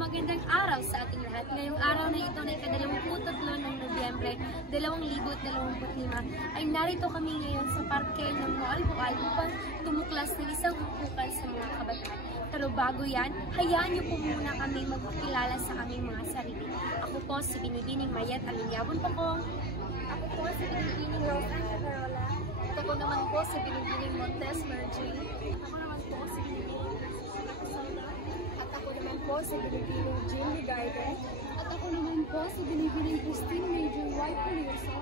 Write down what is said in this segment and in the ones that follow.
Magandang araw sa ating lahat. Ngayong araw na ito na ika-23 ng Nobyembre 2025 ay narito kami ngayon sa parke ng Moalboal upang tumuklas ng isang upukan sa mga kabataan. Pero bago yan, hayaan niyo po muna kami magpakilala sa aming mga sarili. Ako po si Binibining Mayet Alinyabon Pacong. Ako po si Binibining Rosan Carola. At ako naman po si Binibining Montes Merging. Ako naman po si Binibining At ako naman po si Binibining Jim Ligarde. At ako naman po si Binibining Christine Major Y. Pulioso.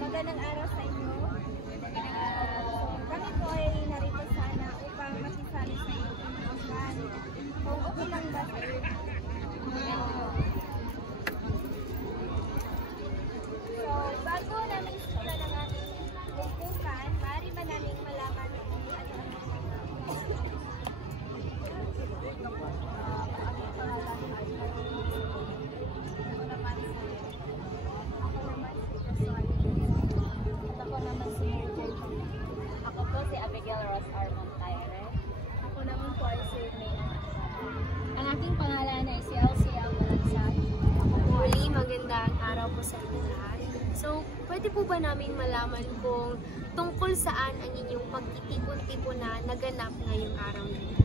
Magandang araw sa inyo. Kami po ay narito sana upang makisali sa inyo upukan. Kung okay lang ba sa inyo? So, bago namin simulan ang aming upukan, maaari ba namin malaman kung ano ang Ako po si Abigail Ross Armand Tyre. Ako naman po ay si Mayna. Ang aking pangalan ay si Elsie Almalansat. Muli, magandang araw po sa inyo lahat. So, pwede po ba namin malaman kung tungkol saan ang inyong pagtitipon-tipon na naganap ngayong araw na ito?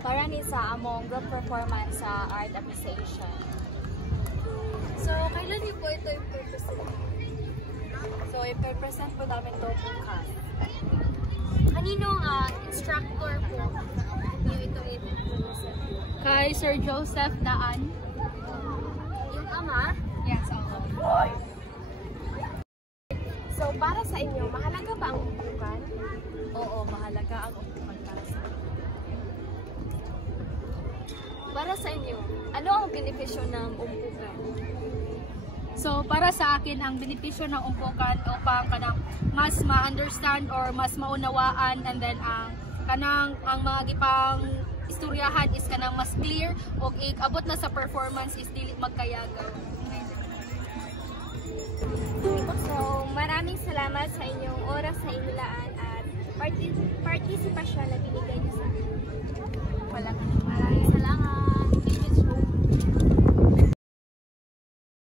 Para ni sa among group performance sa art appreciation. So, kailan niyo po ito i-present? So, i-present po namin ito bukas. Kaninong instructor po niyo itong i-present? Kay Sir Joseph Daan. Yung ama? Yes, ako. So, para sa inyo, mahalaga ba ang upukan? Oo, mahalaga ang upukan para sa akin. Para sa inyo, ano ang benepisyo ng upukan? So, para sa akin, ang benepisyo ng umpukan upang kanang mas ma-understand or mas maunawaan, and then ang mga gipang istoryahan is kanang mas clear o abot na sa performance is dili magkayaga. So, maraming salamat sa inyong oras sa inilaan at partisipasyon na binigay niyo sa amin. Maraming salamat. Thank you.